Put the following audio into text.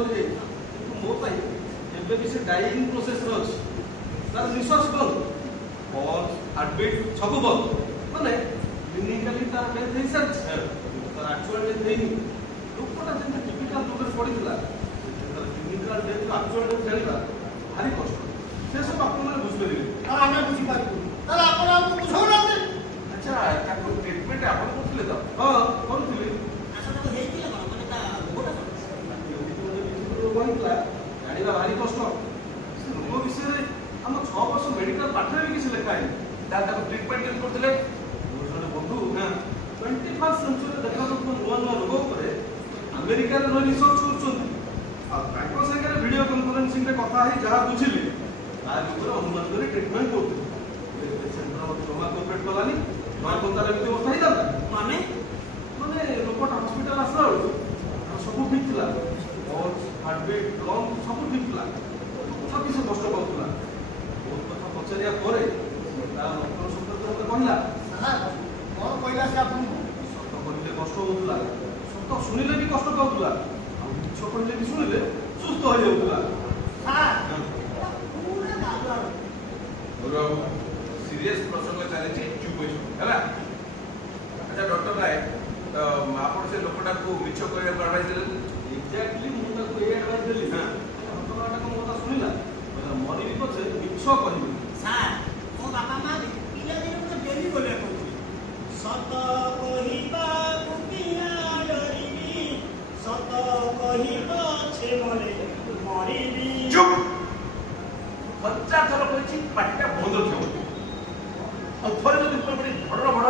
ଭଲ जाई କିନ୍ତୁ ମୋ ପାଇଁ ଏବେ ବି ସେ ଡାଇଂ ପ୍ରୋସେସ ରେ ଅଛି ତାର ନିଶ୍ୱାସ ବନ୍ଦ ପଲ୍ସ ହାର୍ଟବିଟ୍ ସବୁ ବନ୍ଦ ମାନେ କ୍ଲିନିକାଲି ତାର ଡେଥ୍ ହେଇସାରିଛି ତାର ଆକ୍ଚୁଆଲ ଡେଥ୍ ହେଇନି ଲୋକଟା ଯେମିତି ଟିପିକାଲ ରୋଗରେ ପଡ଼ିଥିଲା ତାର କ୍ଲିନିକାଲ ଡେଥ୍ ଆକ୍ଚୁଆଲ ଡେଥ୍ ଜାଣିବା ଭାରି କଷ୍ଟ ସେ ସବୁ ଆପଣମାନେ ବୁଝିପାରିବେ ଆମେ ବୁଝିପାରିବୁ ତାହେଲେ ଆପଣ ଆମକୁ ବୁଝାଉନାହାନ୍ତି ଆଚ୍ଛା ତାକୁ ଟ୍ରିଟମେଣ୍ଟ ଆପଣ କରୁଥିଲେ ତ ହଁ କରୁଥିଲି ରୋଗ ହେଇଥିଲା ଜାଣିବା ଭାରି କଷ୍ଟ ସେ ରୋଗ ବିଷୟରେ ଆମ 6 ବର୍ଷ ମେଡିକାଲ ପାଠରେ ବି କିଛି ଲେଖା ହେଇନି ତାକୁ ଟ୍ରିଟମେଣ୍ଟ କେମିତି କରୁଥିଲେ ମୋର ଜଣେ ବନ୍ଧୁ 21st ସେଞ୍ଚୁରୀରେ ଦେଖାଯାଉଥିବା ନୂଆ ନୂଆ ରୋଗ ଉପରେ ଆମେରିକାରେ ରହି ରିସର୍ଚ୍ଚ କରୁଛନ୍ତି ଆଉ ତାଙ୍କ ସାଙ୍ଗରେ ଭିଡ଼ିଓ କନଫରେନ୍ସିଂରେ କଥା ହେଇ ଯାହା ବୁଝିଲି ତା ଉପରେ ଅନୁମାନ କରି ଟ୍ରିଟମେଣ୍ଟ କରୁଥିଲେ ପେସେଣ୍ଟର ଜମା କୋପରେଟ୍ କଲାନି ତାର ଏମିତି ଅବସ୍ଥା ହେଇଥାନ୍ତା ମାନେ ଲୋକଟା ହସ୍ପିଟାଲ ଆସିଲା ବେଳକୁ ସବୁ ଠିକ୍ ଥିଲା ପଲ୍ସ ହାର୍ଟବିଟ୍ ଲଙ୍ଗ ସବୁ ଠିକ୍ ଥିଲା ତଥାପି ସେ କଷ୍ଟ ପାଉଥିଲା ବହୁତ କଥା ପଚାରିବା ପରେ ତା ଡକ୍ଟର ସତର୍କ କହିଲା କଣ କହିଲା ସେ ଆପଣଙ୍କୁ ସତ କହିଲେ କଷ୍ଟ ହଉଥିଲା ସତ ଶୁଣିଲେ ବି କଷ୍ଟ ପାଉଥିଲା ଆଉ ମିଛ କହିଲେ ବି ଶୁଣିଲେ ସୁସ୍ଥ ହେଇଯାଉଥିଲା सीरियस प्रसंग चली चुप है अच्छा डॉक्टर राय तो आप से लोकटा को मिछ करने को एडवाइस देले एग्जैक्टली मु ताको ए एडवाइस देली हां डॉक्टर को मोता सुनिला बोला मरी भी पछे मिछ कहबी सर मो बापा मां पिला दिन को डेली बोले सत कहिबा कुपिया डरिबी सत कहिबा छे मरे मरिबी चुप 50 थर कहि पाटिटा बंद रखियो और थरे जदि ऊपर बड़ी भड़ भड़